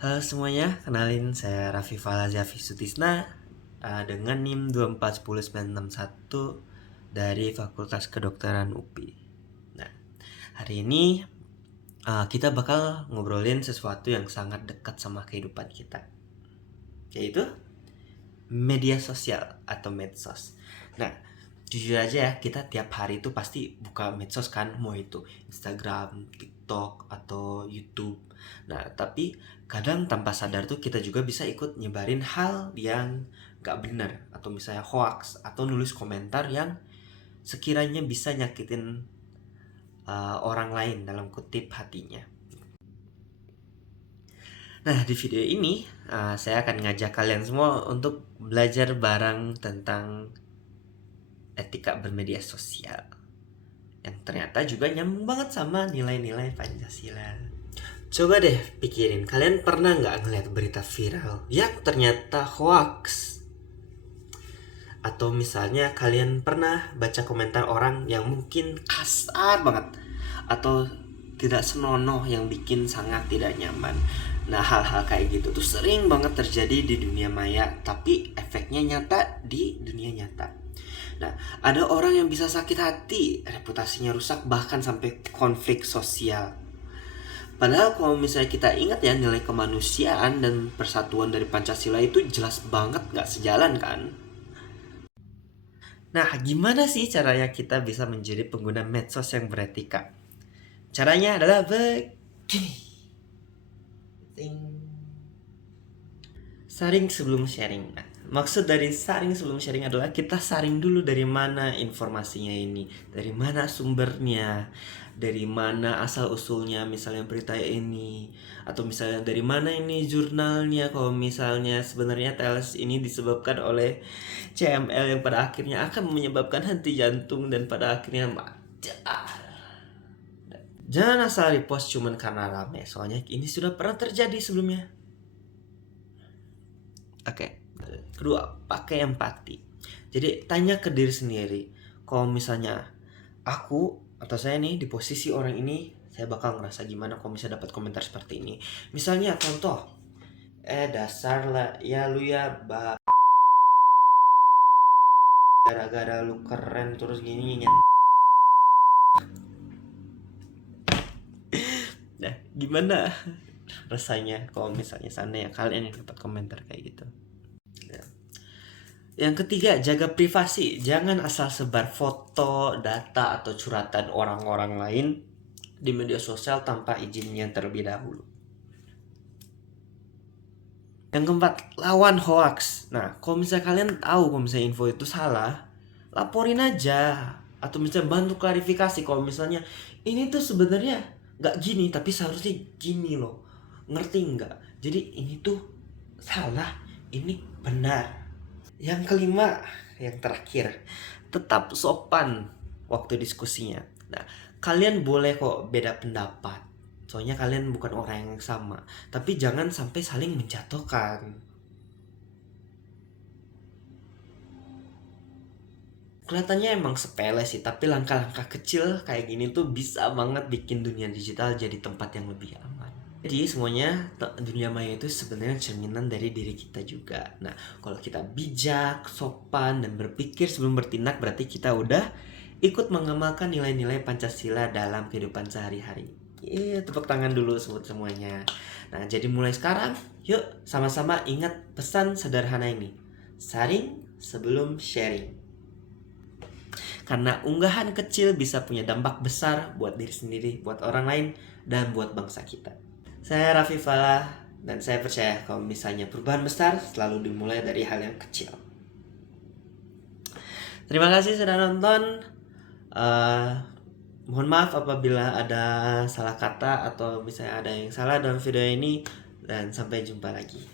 Halo semuanya, kenalin saya Raffi Falazafi Sutisna dengan NIM 2410961 dari Fakultas Kedokteran UPI. Nah, hari ini kita bakal ngobrolin sesuatu yang sangat dekat sama kehidupan kita, yaitu media sosial atau medsos. Nah, jujur aja ya, kita tiap hari itu pasti buka medsos kan, mau itu Instagram, TikTok, atau YouTube. Nah, tapi kadang tanpa sadar tuh kita juga bisa ikut nyebarin hal yang gak benar, atau misalnya hoax, atau nulis komentar yang sekiranya bisa nyakitin orang lain dalam kutip hatinya. Nah, di video ini saya akan ngajak kalian semua untuk belajar bareng tentang etika bermedia sosial yang ternyata juga nyambung banget sama nilai-nilai Pancasila. Coba deh pikirin, kalian pernah nggak ngeliat berita viral yang ternyata hoax? Atau misalnya kalian pernah baca komentar orang yang mungkin kasar banget atau tidak senonoh yang bikin sangat tidak nyaman. Nah, hal-hal kayak gitu tuh sering banget terjadi di dunia maya, tapi efeknya nyata di dunia nyata. Nah, ada orang yang bisa sakit hati, reputasinya rusak, bahkan sampai konflik sosial. Padahal kalau misalnya kita ingat ya, nilai kemanusiaan dan persatuan dari Pancasila itu jelas banget gak sejalan kan? Nah, gimana sih caranya kita bisa menjadi pengguna medsos yang beretika? Caranya adalah begini. Saring sebelum sharing. Nah, maksud dari saring sebelum sharing adalah kita saring dulu dari mana informasinya ini, dari mana sumbernya, dari mana asal usulnya misalnya berita ini, atau misalnya dari mana ini jurnalnya. Kalau misalnya sebenarnya TLS ini disebabkan oleh CML yang pada akhirnya akan menyebabkan henti jantung dan pada akhirnya mati. Jangan asal repost cuman karena rame, soalnya ini sudah pernah terjadi sebelumnya. Oke. Kedua, pakai empati. Jadi tanya ke diri sendiri. Kalau misalnya aku atau saya nih di posisi orang ini, saya bakal ngerasa gimana kalau misalnya dapat komentar seperti ini. Misalnya contoh, dasar lah ya lu ya gara-gara lu keren terus gini. Nah, gimana rasanya kalau misalnya seandainya kalian yang dapat komentar kayak gitu? Yang ketiga, jaga privasi. Jangan asal sebar foto, data, atau curhatan orang-orang lain di media sosial tanpa izinnya terlebih dahulu. Yang keempat, lawan hoax. Nah, kalau misalnya kalian tahu kalau misalnya info itu salah, laporin aja. Atau misalnya bantu klarifikasi kalau misalnya ini tuh sebenarnya nggak gini, tapi seharusnya gini loh. Ngerti nggak? Jadi ini tuh salah, ini benar. Yang kelima, yang terakhir, tetap sopan waktu diskusinya. Nah, kalian boleh kok beda pendapat. Soalnya kalian bukan orang yang sama. Tapi jangan sampai saling menjatuhkan. Kelihatannya emang sepele sih, tapi langkah-langkah kecil kayak gini tuh bisa banget bikin dunia digital jadi tempat yang lebih aman. Jadi semuanya dunia maya itu sebenarnya cerminan dari diri kita juga. Nah, kalau kita bijak, sopan, dan berpikir sebelum bertindak, berarti kita udah ikut mengamalkan nilai-nilai Pancasila dalam kehidupan sehari-hari. Tepuk tangan dulu buat semuanya. Nah, jadi mulai sekarang, yuk sama-sama ingat pesan sederhana ini. Saring sebelum sharing. Karena unggahan kecil bisa punya dampak besar buat diri sendiri, buat orang lain, dan buat bangsa kita. Saya Raffi Falah dan saya percaya kalau misalnya perubahan besar selalu dimulai dari hal yang kecil. Terima kasih sudah nonton. Mohon maaf apabila ada salah kata atau misalnya ada yang salah dalam video ini, dan sampai jumpa lagi.